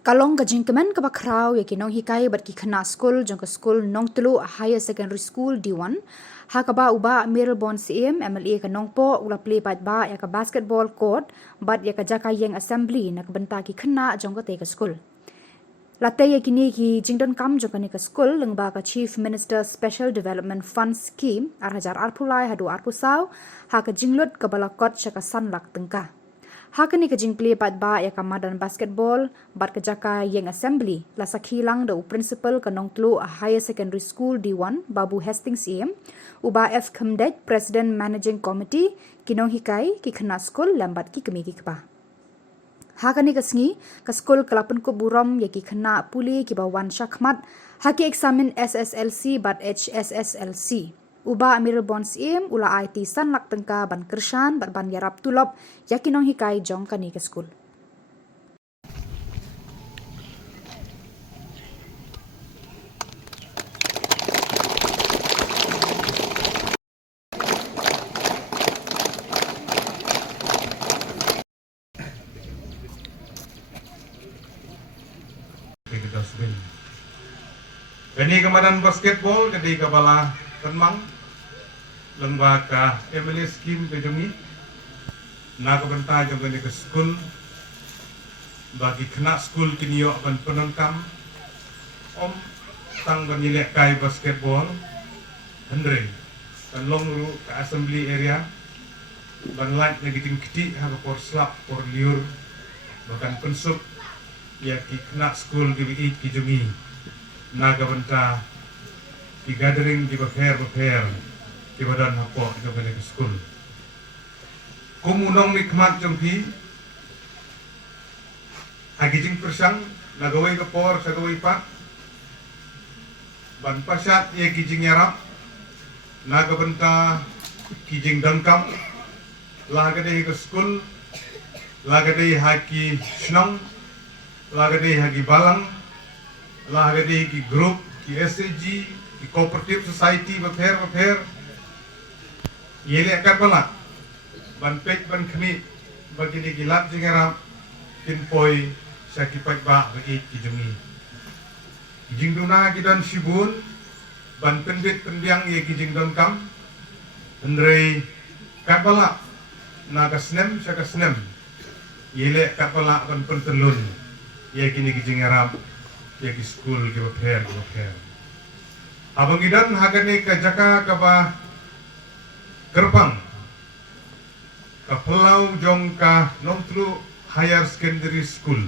Kalong ka jingkemen ka bakraw ya kinong hikai bat ki khana school jong ka school nong telu higher secondary school D1 ha ka ba uba Mirabon CM MLA ka nong po ula play pat ba ya ka basketball court bat ya ka jaka yeng assembly na ka benta ki khana jong ka te ka school late ya kini ki jingdon kam jong ka ni ka school leng ba ka chief minister special development fund scheme ar hajar arpulai hadu arpusaw ha ka jinglut ka balakot syaka sanlak tengka Hakani ka jingpli pat ba ya kamadan basketball bat ka jaka yeng assembly la sakhilang da principal ka nongtlu a higher secondary school D1 Babu Hastings EM uba F Khamdet president managing committee kinong hikai ki khana school lambat ki kemi ki pa Hakani ka sngi ka school kalapan ko buram ya ki khana puli ki ba wan shakmat haki examine SSLC bat HSSLC Uba Mirabon CM ula IT sanlak tengka ban kershan ban yarap tulop yakinong hikai jong kani ke school. Kini kemadan basketball jadi kabala tenmang lembaga MLA scheme kejungi na kabenta jong ke school bagi kena school kini yo ban penonton om tang banilek kai basketball Andre dan longru ke assembly area ban light negating kiti ha por slap por liur bahkan pensup ya ki kena school di kejungi na kabenta di gathering di bakher di badan hapo jong ke school kumunong nikmat jongpi agijing persang nagawai kapor sa gawai pa ban pasat ye kijing yarap nagabenta kijing dangkam lagade ke school lagade haki snong lagade haki balang lagade ki group ki SAG ki cooperative society bakher Yele akan balak ban pek ban kemi bagi ni gilap jingaram pinpoi sakipat ba bagi kijungi kijingduna kidan sibun ban pendit pendiang ye kijingdon kam andre kapala naga snem saka snem yele kapala ban pentelun ye kini kijingaram ye ki school ki bakher abang idan hagani ka jaka ka ba Gerbang Kapelau Jongka Nomtru Higher Secondary School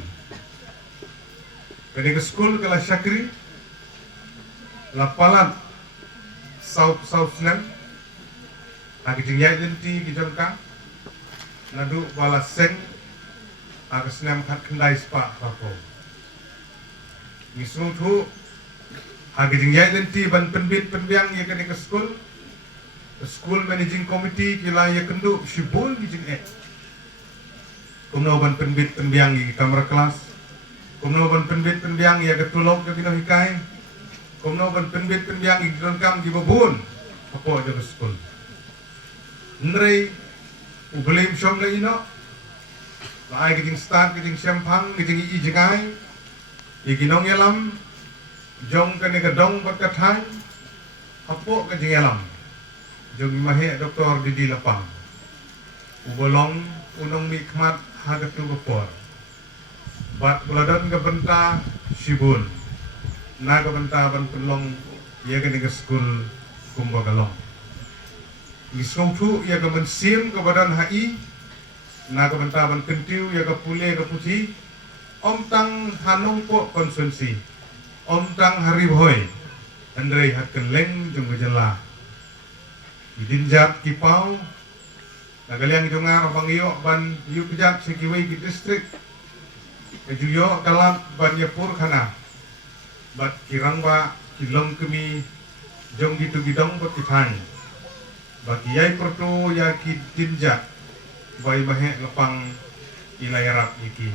Kini ke school kala Syakri Lapalan South Snem Lagi jingyai lenti di Jongka Nadu bala seng Aga Snem kat kendai sepak Papo Ngisung tu Lagi jingyai lenti ban penbit penbiang ya kini ke school managing committee kila ya kendu sibul gijing kumno ban penbit penbiang di kamar kelas kumno ban penbit penbiang ya ketulok ke kino hikai kumno ban penbit penbiang di dongkam di babun apa aja school nrei ubelim syom la ino lai gijing start gijing sempang gijing ijikai iginong yalam jong kene gedong bat kathai apa gijing yalam Jong mahe Dr. Didi Lapang Ubolong unong mikmat hagat lupor Bat buladon kabenta sibun Na kabenta ban pelong Ia kani ke school kumbagalong Isautu ia kaban sim kabadan HI Na kabenta ban kentiu ia kapule kaputi Om tang hanong po konsumsi Om tang hariboy Andrei hat keleng jong gejala Dinjat kipau nagaliang jongar abang iyo ban iyo pejat sekiwai di distrik kejuyo dalam ban yapur kana bat kirang ba kilong kemi jong gitu gidong bat kitang bat yai perto ya ki dinjat bai bahe lepang ilayarap iki